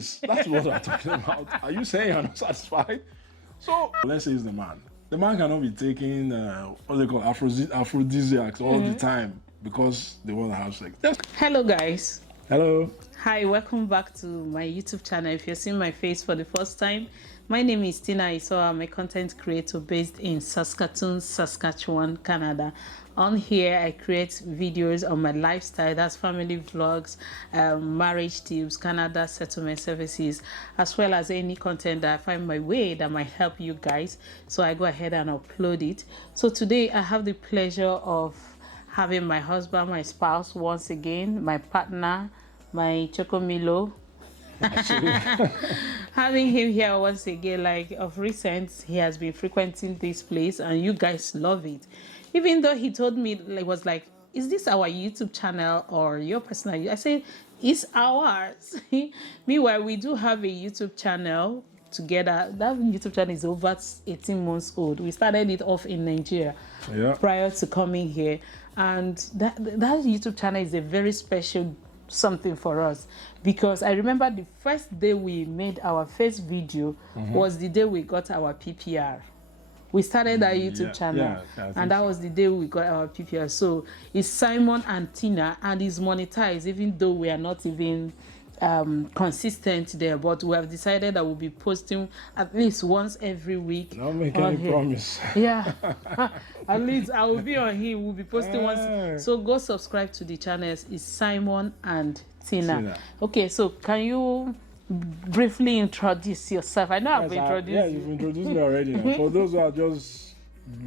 case, that's what we're talking about. Are you saying you're not satisfied? So let's say it's the man. The man cannot be taking what they call aphrodisiacs all the time because they want to have sex. Hello guys. Hello. Hi, welcome back to my YouTube channel. If you're seeing my face for the first time, my name is Isoa. I'm a content creator based in Saskatoon, Saskatchewan, Canada. On here, I create videos on my lifestyle, that's family vlogs, marriage tips, Canada settlement services, as well as any content that I find my way that might help you guys. So I go ahead and upload it. So today I have the pleasure of having my husband, my spouse, once again, my partner, my Chocomilo. Having him here once again, like of recent, he has been frequenting this place and you guys love it. Even though he told me, like, was like, is this our YouTube channel or your personal? I said, it's ours. Meanwhile, we do have a YouTube channel together. That YouTube channel is over 18 months old. We started it off in Nigeria prior to coming here. And that YouTube channel is a very special something for us, because I remember the first day we made our first video was the day we got our PPR. We started our YouTube channel, and that was the day we got our PPR. So it's Simon and Tina, and it's monetized, even though we are not even consistent there. But we have decided that we'll be posting at least once every week. Don't make any promise. Yeah, at least I will be on him. We'll be posting once. So go subscribe to the channels. It's Simon and Tina. Okay, so can you briefly introduce yourself? I know I've introduced you. Yeah, you've introduced me already. For those who are just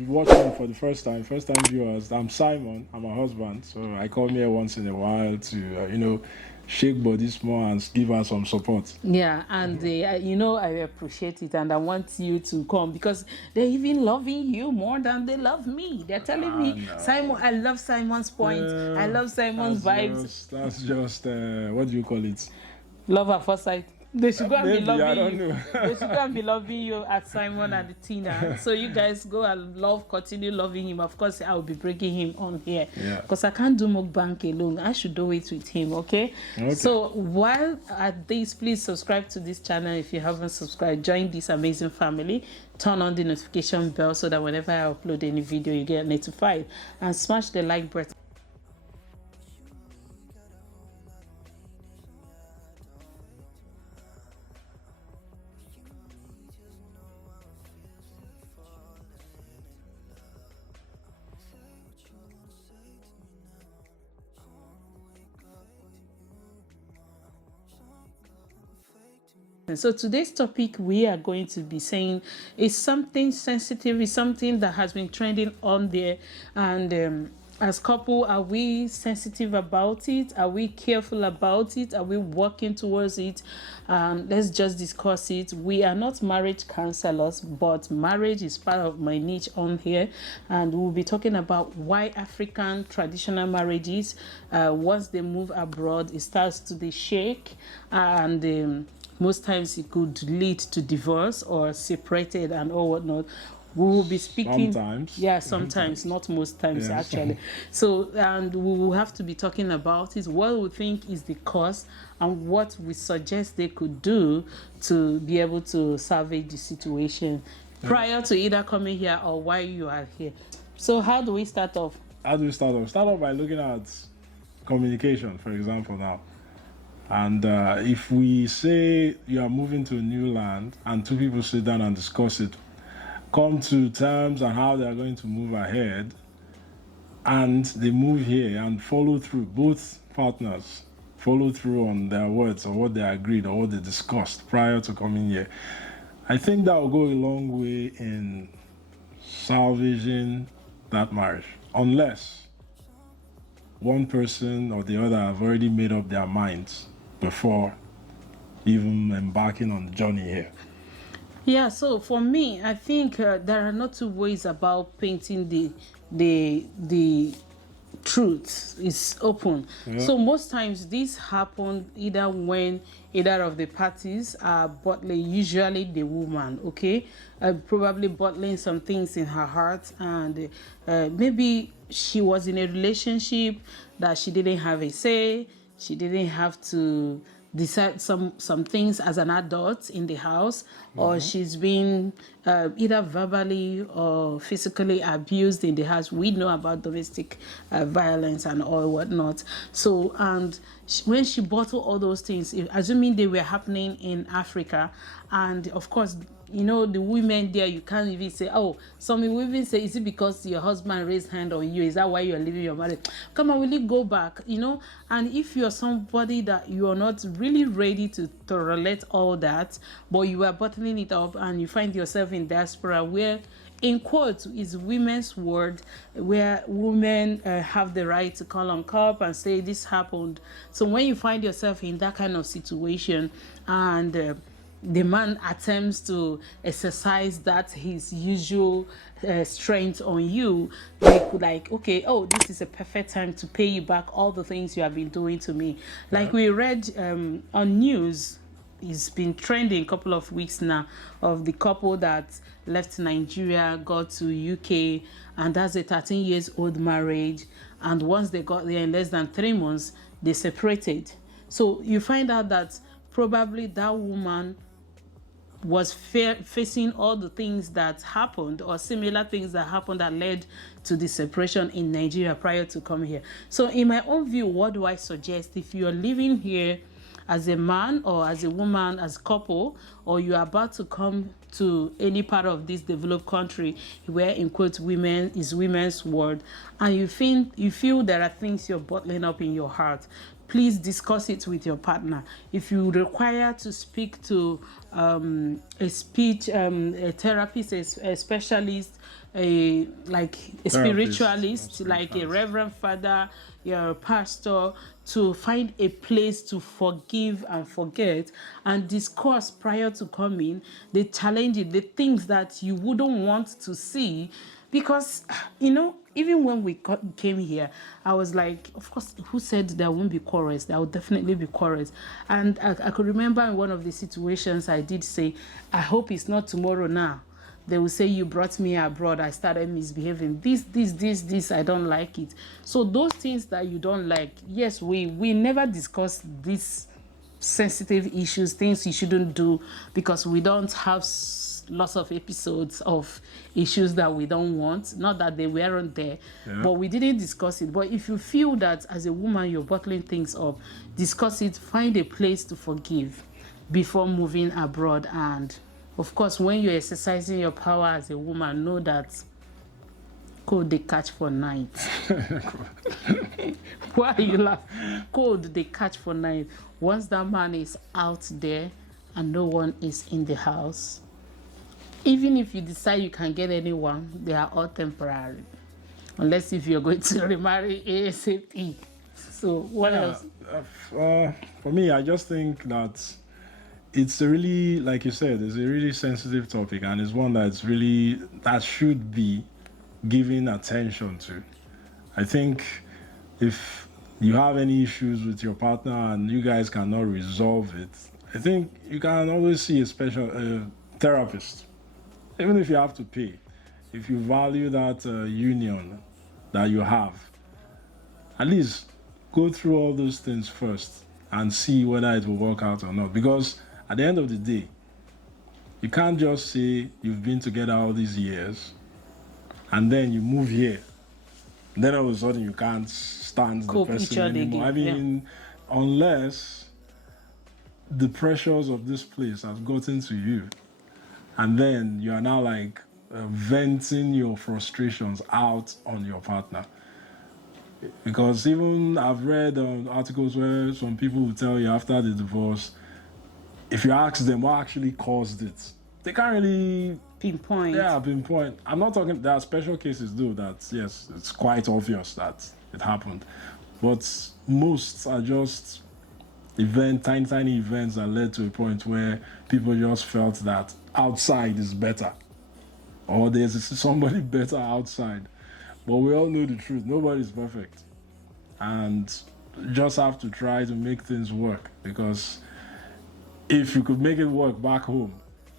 watching for the first time viewers, I'm Simon. I'm a husband, so I come here once in a while to shake body small and give her some support. Yeah, and I appreciate it, and I want you to come because they're even loving you more than they love me. They're telling me, Simon, I love Simon's point. I love Simon's vibes. That's just what do you call it? Love at first sight. They should go and be loving you. Know. They should go and be loving you at Simon and Tina. So you guys go and continue loving him. Of course, I will be bringing him on here because I can't do mukbang alone. I should do it with him. Okay. So while at this, please subscribe to this channel if you haven't subscribed. Join this amazing family. Turn on the notification bell so that whenever I upload any video, you get notified, and smash the like button. So today's topic we are going to be saying is something sensitive, is something that has been trending on there, and as couple, are we sensitive about it? Are we careful about it? Are we working towards it? Let's just discuss it. We are not marriage counselors, but marriage is part of my niche on here, and we'll be talking about why African traditional marriages, once they move abroad, it starts to be shake, and most times it could lead to divorce or separated and all whatnot. We will be speaking. Sometimes, not most times actually. So, and we will have to be talking about is what we think is the cause and what we suggest they could do to be able to salvage the situation prior to either coming here or while you are here. So, how do we start off? Start off by looking at communication, for example, now. And if we say you are moving to a new land and two people sit down and discuss it, come to terms on how they are going to move ahead, and they move here and follow through, both partners follow through on their words or what they agreed or what they discussed prior to coming here, I think that will go a long way in salvaging that marriage, unless one person or the other have already made up their minds before even embarking on the journey here. Yeah, so for me, I think there are not two ways about painting the truth. It's open. So most times this happen either when either of the parties are bottling, usually the woman, probably bottling some things in her heart, and maybe she was in a relationship that she didn't have a say. She didn't have to decide some things as an adult in the house, or she's been either verbally or physically abused in the house. We know about domestic violence and all whatnot. So, and when she bottled all those things, assuming they were happening in Africa, and of course, you know, the women there, you can't even say, oh, some will even say, is it because your husband raised hand on you? Is that why you're leaving your marriage? Come on, will you go back? You know, and if you're somebody that you're not really ready to tolerate all that, but you are bottling it up and you find yourself in diaspora where, in quotes, is women's word, where women have the right to call on cop and say this happened. So when you find yourself in that kind of situation and the man attempts to exercise that his usual strength on you, they could like, okay, oh, this is a perfect time to pay you back all the things you have been doing to me. Like we read on news, it's been trending a couple of weeks now, of the couple that left Nigeria, got to UK, and that's a 13 years old marriage. And once they got there in less than 3 months, they separated. So you find out that probably that woman was facing all the things that happened or similar things that happened that led to the separation in Nigeria prior to coming here. So in my own view, what do I suggest? If you're living here as a man or as a woman, as a couple, or you're about to come to any part of this developed country where, in quotes, women is women's world, and you feel there are things you're bottling up in your heart, please discuss it with your partner. If you require to speak to a speech a therapist, a specialist, a spiritualist, like a reverend father, your pastor, to find a place to forgive and forget and discuss prior to coming the challenges, the things that you wouldn't want to see. Because, you know, even when we came here, I was like, of course, who said there won't be quarrels? There will definitely be quarrels. And I could remember in one of the situations I did say, I hope it's not tomorrow now. They will say, you brought me abroad, I started misbehaving. This, I don't like it. So those things that you don't like, yes, we never discuss these sensitive issues, things you shouldn't do, because we don't have lots of episodes of issues that we don't want. Not that they weren't there, but we didn't discuss it. But if you feel that as a woman you're bottling things up, discuss it, find a place to forgive before moving abroad. And of course, when you're exercising your power as a woman, know that cold they catch for night. Why are you laughing? Cold they catch for night. Once that man is out there and no one is in the house, even if you decide you can get anyone, they are all temporary. Unless if you're going to remarry ASAP. So what else? For me, I just think that it's a really, like you said, it's a really sensitive topic, and it's one that should be given attention to. I think if you have any issues with your partner and you guys cannot resolve it, I think you can always see a special therapist, even if you have to pay. If you value that union that you have, at least go through all those things first and see whether it will work out or not. Because at the end of the day, you can't just say you've been together all these years and then you move here. Then all of a sudden you can't stand the person anymore. I mean, unless the pressures of this place have gotten to you, and then you are now like venting your frustrations out on your partner. Because even I've read articles where some people will tell you after the divorce, if you ask them what actually caused it, they can't really pinpoint. Yeah, pinpoint. I'm not talking, there are special cases though that, yes, it's quite obvious that it happened. But most are just tiny events that led to a point where people just felt that outside is better, or there's somebody better outside. But we all know the truth. Nobody's perfect, and just have to try to make things work. Because if you could make it work back home,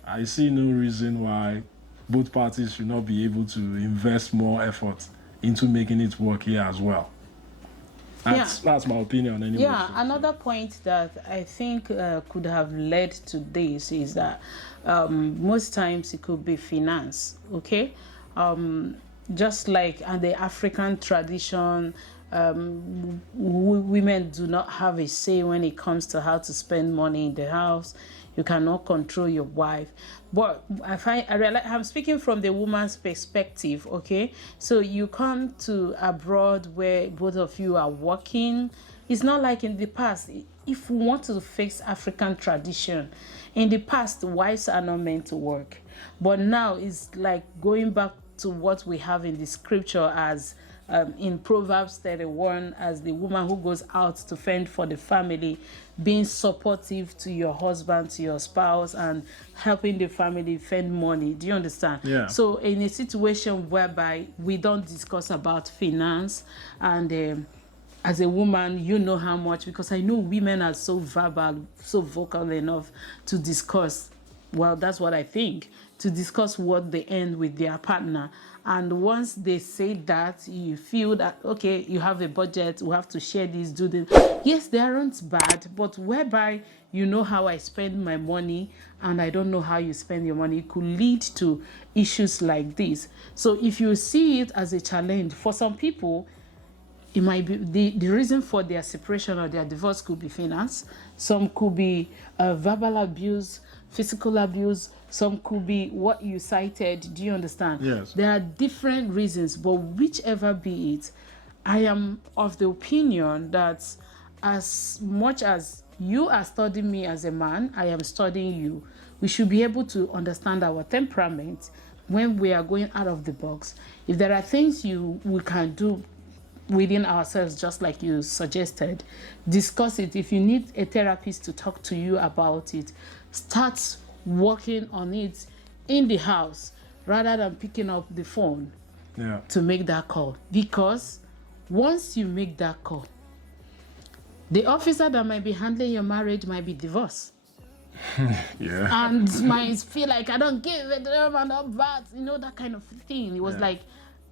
I see no reason why both parties should not be able to invest more effort into making it work here as well. That's my opinion anyway. Yeah, another point that I think could have led to this is that most times it could be finance, okay? Just like the African tradition, women do not have a say when it comes to how to spend money in the house. You cannot control your wife. But I realize I'm speaking from the woman's perspective, okay? So you come to abroad where both of you are working. It's not like in the past. If we want to fix African tradition, in the past, wives are not meant to work. But now it's like going back to what we have in the scripture as in Proverbs 31, as the woman who goes out to fend for the family, being supportive to your husband, to your spouse, and helping the family fend money. Do you understand? Yeah. So in a situation whereby we don't discuss about finance, and as a woman, you know how much, because I know women are so verbal, so vocal enough to discuss. Well, that's what I think, to discuss what they earn with their partner. And once they say that, you feel that, okay, you have a budget, we have to share this, do this. Yes, they aren't bad, but whereby you know how I spend my money and I don't know how you spend your money, it could lead to issues like this. So if you see it as a challenge, for some people, it might be the reason for their separation or their divorce could be finance. Some could be verbal abuse, physical abuse. Some could be what you cited. Do you understand? Yes. There are different reasons, but whichever be it, I am of the opinion that as much as you are studying me as a man, I am studying you. We should be able to understand our temperament when we are going out of the box. If there are things we can do within ourselves, just like you suggested, discuss it. If you need a therapist to talk to you about it, start working on it in the house rather than picking up the phone to make that call. Because once you make that call, the officer that might be handling your marriage might be divorced. And might feel like, I don't give a damn about that, that kind of thing. It was like,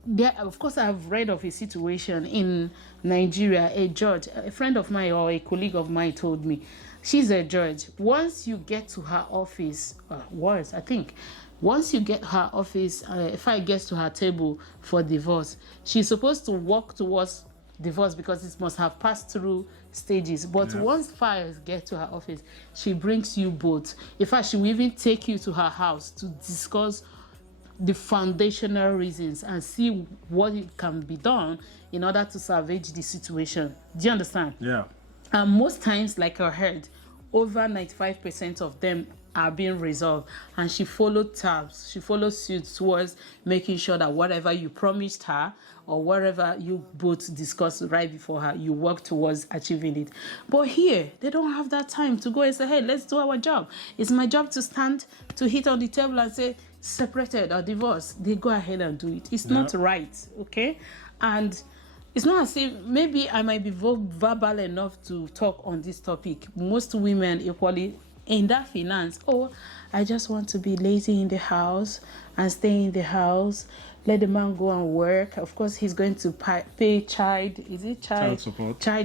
there, of course, I've read of a situation in Nigeria. A judge, a friend of mine or a colleague of mine told me, she's a judge. Once you get to her office, once you get her office, if I get to her table for divorce, she's supposed to walk towards divorce because it must have passed through stages. But once files get to her office, she brings you both. In fact, she will even take you to her house to discuss the foundational reasons and see what it can be done in order to salvage the situation. Do you understand? Yeah. And most times, like I heard, over 95% of them are being resolved. And she followed tabs. She followed suit towards making sure that whatever you promised her or whatever you both discussed right before her, you work towards achieving it. But here, they don't have that time to go and say, hey, let's do our job. It's my job to stand, to hit on the table and say, separated or divorced. They go ahead and do it. It's not right, okay? And it's not as if maybe I might be verbal enough to talk on this topic. Most women equally in that finance. Oh, I just want to be lazy in the house and stay in the house. Let the man go and work. Of course, he's going to pay child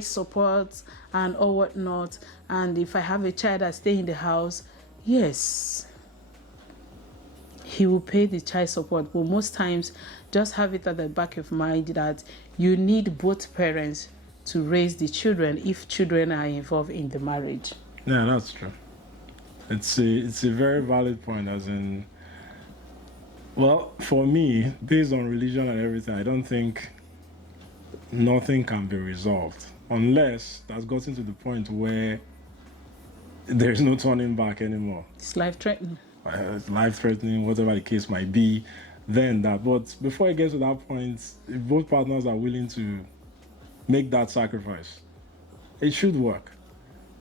support and all whatnot. And if I have a child that stay in the house, yes, he will pay the child support. But most times, just have it at the back of mind that you need both parents to raise the children if children are involved in the marriage. Yeah, that's true. It's a very valid point, as in, well, for me, based on religion and everything, I don't think nothing can be resolved unless that's gotten to the point where there's no turning back anymore. It's life-threatening. Life-threatening, whatever the case might be, then that. But before it gets to that point, if both partners are willing to make that sacrifice, it should work.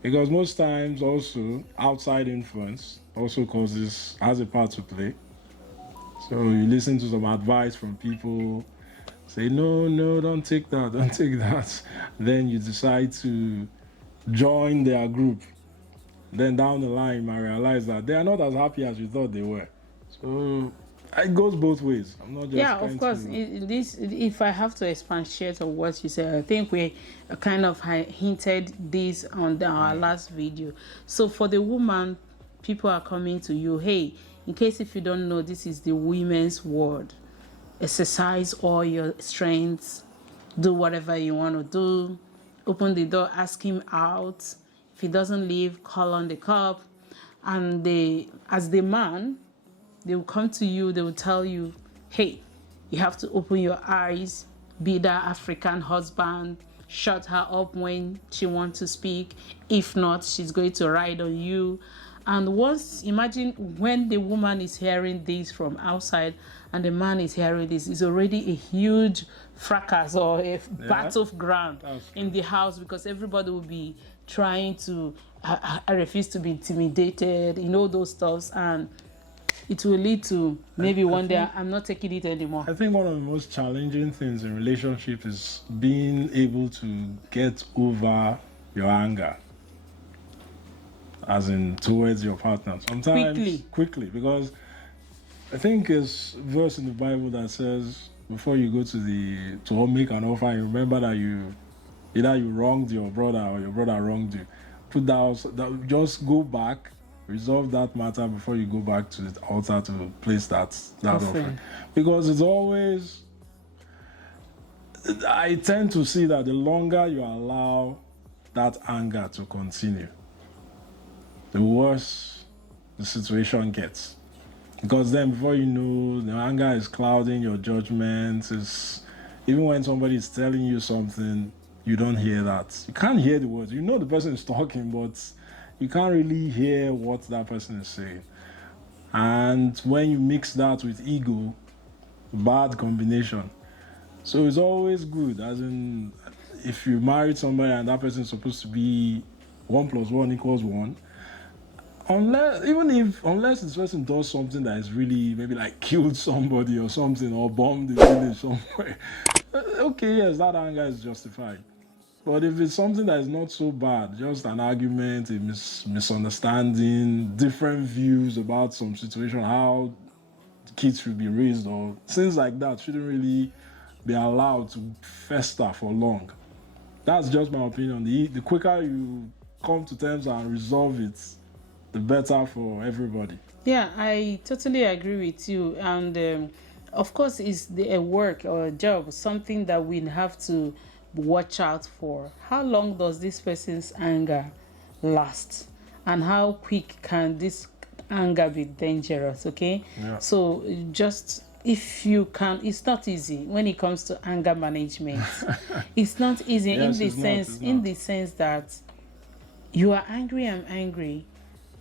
Because most times also, outside influence also has a part to play. So you listen to some advice from people, say, no, don't take that. Then you decide to join their group. Then down the line, you might realize that they are not as happy as you thought they were. So it goes both ways. I'm not just Yeah, trying of course. to. If I have to expatiate on what you said, I think we kind of hinted this on our last video. So for the woman, people are coming to you. Hey, in case if you don't know, this is the women's word. Exercise all your strengths. Do whatever you want to do. Open the door, ask him out. If he doesn't leave, call on the cop. And as the man, they will come to you, they will tell you, hey, you have to open your eyes, be that African husband, shut her up when she wants to speak. If not, she's going to ride on you. And once, imagine when the woman is hearing this from outside and the man is hearing this, it's already a huge fracas or a battleground in the house, because everybody will be trying to, I refuse to be intimidated, those stuffs. And it will lead to maybe one day I'm not taking it anymore. I think one of the most challenging things in relationship is being able to get over your anger, as in towards your partner. Sometimes quickly, because I think it's a verse in the Bible that says before you go to make an offer, you remember that either you wronged your brother or your brother wronged you. Just go back, resolve that matter before you go back to the altar to place that offering. Because it's always, I tend to see that the longer you allow that anger to continue, the worse the situation gets. Because then before you know, the anger is clouding your judgment. Even when somebody is telling you something, you don't hear that. You can't hear the words. You know the person is talking, but you can't really hear what that person is saying. And when you mix that with ego, bad combination. So it's always good, as in, if you married somebody and that person is supposed to be 1 + 1 = 1, unless this person does something that is really maybe like killed somebody or something, or bombed the village somewhere, okay, yes, that anger is justified. But if it's something that is not so bad, just an argument, a misunderstanding, different views about some situation, how kids should be raised, or things like that, shouldn't really be allowed to fester for long. That's just my opinion. The quicker you come to terms and resolve it, the better for everybody. Yeah, I totally agree with you. And of course, it's a work or a job, something that we have to watch out for. How long does this person's anger last? And how quick can this anger be dangerous? Okay? Yeah. So just, if you can, it's not easy when it comes to anger management. It's not easy. Yes, in the sense that you are angry, I'm angry.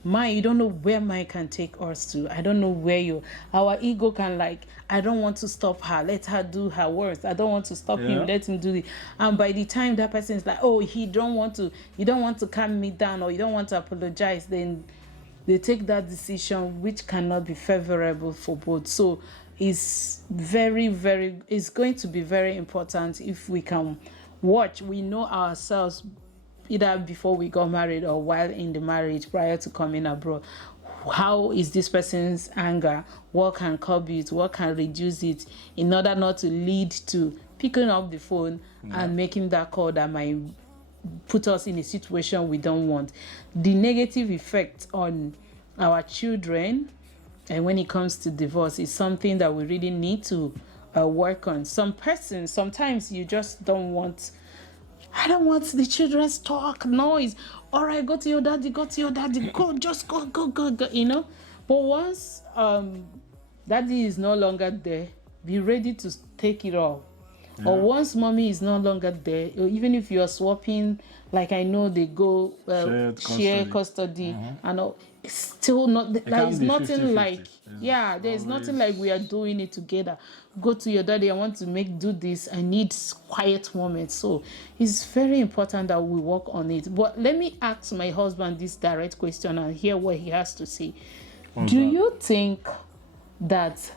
You don't know where mine can take us to. I don't know where our ego can, I don't want to stop her, let her do her worst. I don't want to stop him, let him do it. And by the time that person is like, oh, you don't want to calm me down, or you don't want to apologize, then they take that decision, which cannot be favorable for both. So it's it's going to be very important if we can watch. We know ourselves, either before we got married or while in the marriage prior to coming abroad. How is this person's anger? What can curb it? What can reduce it, in order not to lead to picking up the phone and making that call that might put us in a situation we don't want. The negative effect on our children, and when it comes to divorce, is something that we really need to work on. Sometimes you just don't want, I don't want the children's talk, noise. All right, go to your daddy, go, just go. But once daddy is no longer there, be ready to take it all. Yeah. Or once mommy is no longer there, or even if you are swapping, like I know they go share custody, and all, it's still not, there is nothing 50-50. like, there's nothing like we are doing it together. Go to your daddy, I want to do this, I need quiet moments. So it's very important that we work on it. But let me ask my husband this direct question and hear what he has to say. Do you think that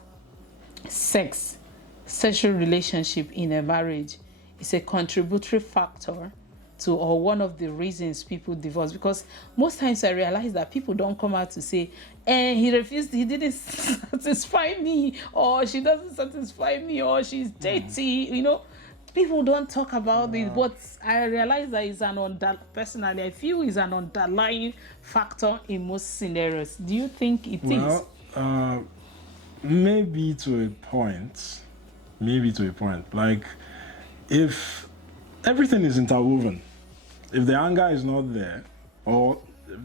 sexual relationship in a marriage is a contributory factor to, or one of the reasons people divorce? Because most times I realize that people don't come out to say, he refused, he didn't satisfy me, or she doesn't satisfy me, or she's dirty, you know. People don't talk about this, but I realize that it's personally, I feel it's an underlying factor in most scenarios. Do you think it is? Maybe to a point. Maybe to a point. Like, if everything is interwoven, if the anger is not there, or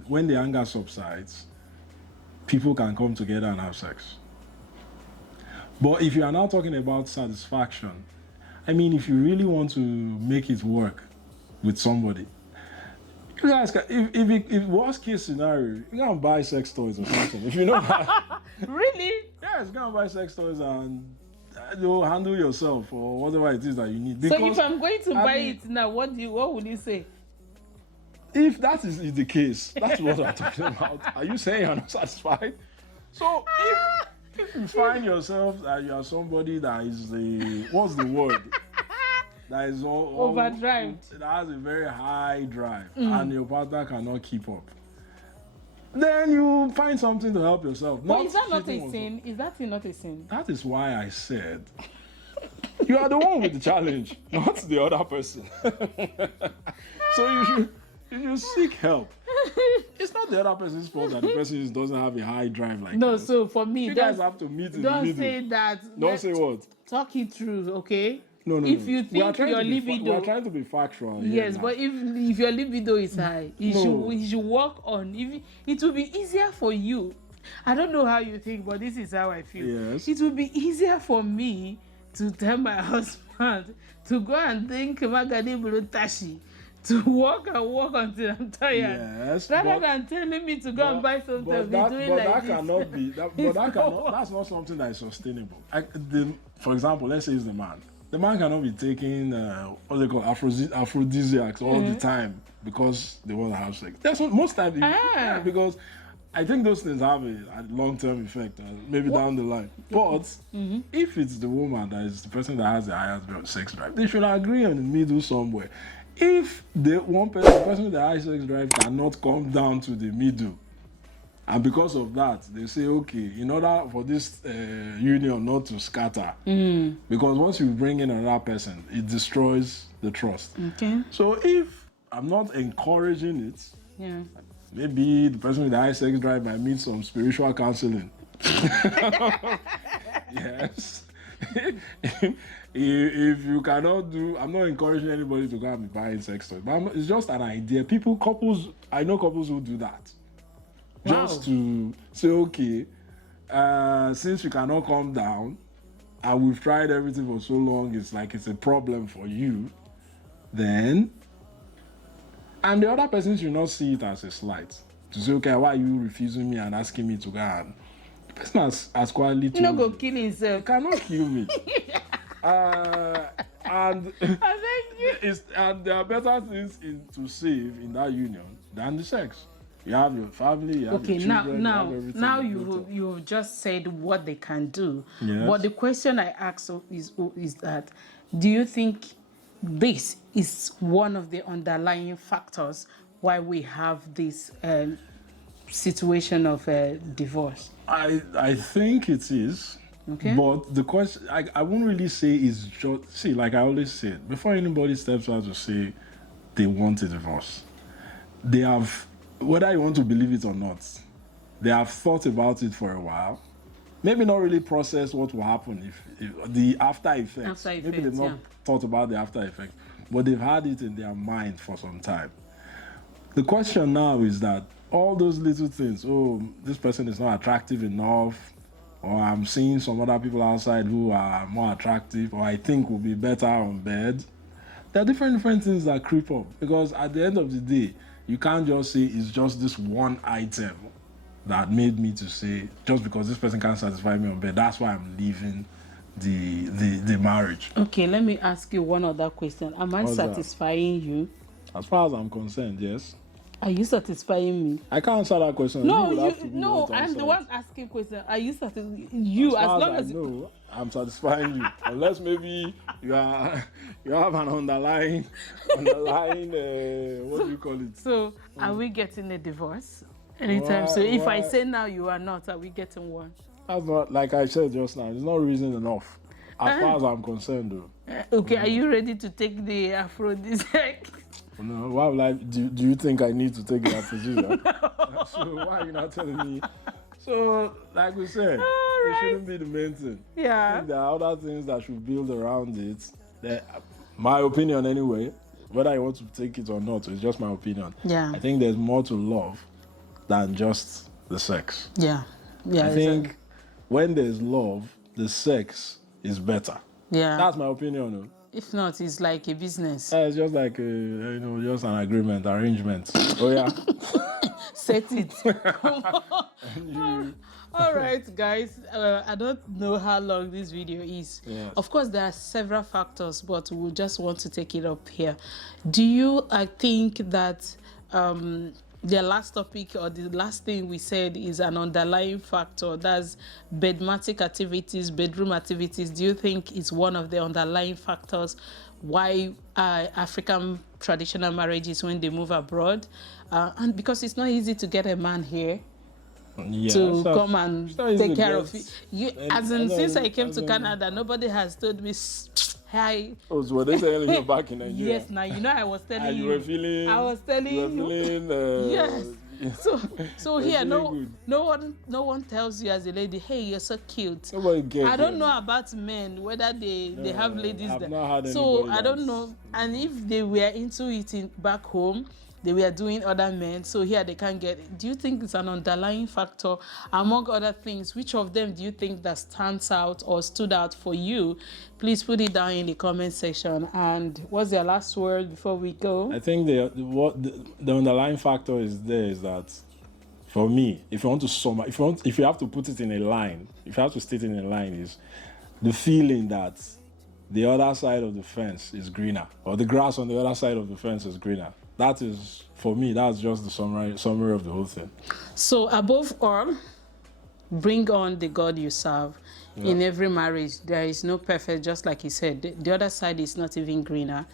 when the anger subsides, people can come together and have sex. But if you are now talking about satisfaction, I mean, if you really want to make it work with somebody, you guys can, if worst case scenario, you can buy sex toys or something. If you know how. Really? Yes, go and buy sex toys and you'll handle yourself or whatever it is that you need. Because, so if I'm going to buy it now, what would you say? If that is the case, that's what I'm talking about. Are you saying you're not satisfied? So if you find yourself that you are somebody that is what's the word? That is overdrive. That has a very high drive and your partner cannot keep up. Then you find something to help yourself. But is that not a sin? Is that not a sin? That is why I said you are the one with the challenge, not the other person. So you should seek help. It's not the other person's fault that the person doesn't have a high drive like no, this. So for me, you guys have to meet in the middle. Don't say that. Don't say what? Talk it through, okay? No. If you think your libido, we are trying to be factual. Yes, but if your libido is high, you should work on. It will be easier for you. I don't know how you think, but this is how I feel. Yes. It will be easier for me to tell my husband to go and think Magadi Tashi, to walk until I'm tired. Yes. Rather than telling me to go and buy something. That's not something that is sustainable. For example, let's say it's the man. The man cannot be taking what they call aphrodisiacs all the time because they want to have sex. That's what most times. Because I think those things have a long-term effect, maybe down the line. But if it's the woman that is the person that has the highest sex drive, they should agree in the middle somewhere. If the person with the high sex drive cannot come down to the middle, and because of that, they say, okay, in order for this union not to scatter, because once you bring in another person, it destroys the trust. Okay. So if I'm not encouraging it, maybe the person with the high sex drive might need some spiritual counseling. Yes. If you cannot I'm not encouraging anybody to go and be buying sex toys, but it's just an idea. I know couples who do that. Just to say, okay, since you cannot come down, and we've tried everything for so long, it's like it's a problem for you, then, and the other person should not see it as a slight. To say, okay, why are you refusing me and asking me to go and... The person has quietly told you. Go kill himself. You cannot kill me. And there are better things to save in that union than the sex. You have your family, you have your children, now you've just said what they can do. Yes. But the question I ask is that, do you think this is one of the underlying factors why we have this situation of divorce? I think it is. Okay. But the question, I wouldn't really say is just... See, like I always said, before anybody steps out to say they want a divorce, they have... Whether you want to believe it or not, they have thought about it for a while. Maybe not really processed what will happen if the after effects. Maybe they've not thought about the after effects, but they've had it in their mind for some time. The question now is that all those little things, this person is not attractive enough, or I'm seeing some other people outside who are more attractive, or I think will be better on bed. There are different things that creep up, because at the end of the day, you can't just say it's just this one item that made me to say, just because this person can't satisfy me on bed, that's why I'm leaving the marriage. Okay, let me ask you one other question. Am I satisfying you? As far as I'm concerned, yes. Are you satisfying me? I can't answer that question. No, You would have to be the one to I'm answer the it. one asking question. Are you satisfying you as long as I know, I'm satisfying you. Unless maybe you have an underlying what do you call it? So are we getting a divorce anytime? So if I say now you are not, are we getting one? That's not, like I said just now, it's not reason enough as far as I'm concerned though. Okay, are you ready to take the aphrodisiac? No, why would I? Do you think I need to take that procedure? So why are you not telling me? So, like we said, it shouldn't be the main thing. Yeah. I think there are other things that should build around it. My opinion, anyway, whether I want to take it or not, it's just my opinion. Yeah. I think there's more to love than just the sex. Yeah. Yeah. I think when there's love, the sex is better. Yeah. That's my opinion. Though. If not, it's like a business. It's just like just an agreement, arrangement. Oh yeah. Set it. All right, guys. I don't know how long this video is. Yes. Of course, there are several factors, but we just want to take it up here. Do you think that the last topic or the last thing we said is an underlying factor? That's bedmatic activities, bedroom activities. Do you think it's one of the underlying factors why African traditional marriages, when they move abroad, and because it's not easy to get a man here to come and take care of you. Since I came to Canada, nobody has told me, hi. Oh, so were they telling you back in Nigeria? Yes, now you know I was telling you. You were feeling. I was telling you. Yes. So here, no one tells you as a lady, hey, you're so cute. I don't know about men whether they have ladies there. So I don't know. And if they were into it back home, they were doing other men, so here they can't get it. Do you think it's an underlying factor among other things? Which of them do you think that stands out or stood out for you? Please put it down in the comment section. And what's your last word before we go? I think the underlying factor is that for me, if you want to sum up, if you have to put it in a line, if you have to state it in a line, is the feeling that the other side of the fence is greener, or the grass on the other side of the fence is greener. That is, for me, that's just the summary of the whole thing. So above all, bring on the God you serve. Yeah. In every marriage, there is no perfect, just like he said. The other side is not even greener.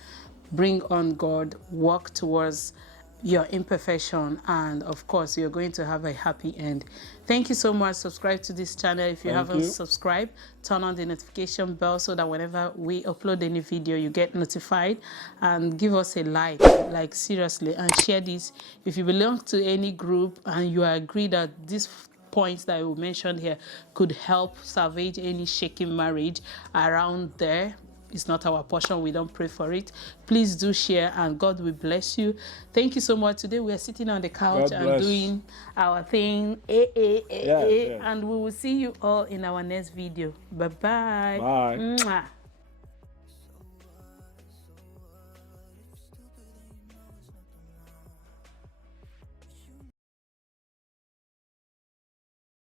Bring on God, work towards your imperfection, and of course, you're going to have a happy end. Thank you so much. Subscribe to this channel if you haven't subscribed. Turn on the notification bell so that whenever we upload any video, you get notified. And give us a like seriously, and share this. If you belong to any group and you agree that these points that we mentioned here could help salvage any shaky marriage around there, it's not our portion. We don't pray for it. Please do share, and God will bless you. Thank you so much. Today we are sitting on the couch and doing our thing, and we will see you all in our next video. Bye-bye. Bye. Mwah.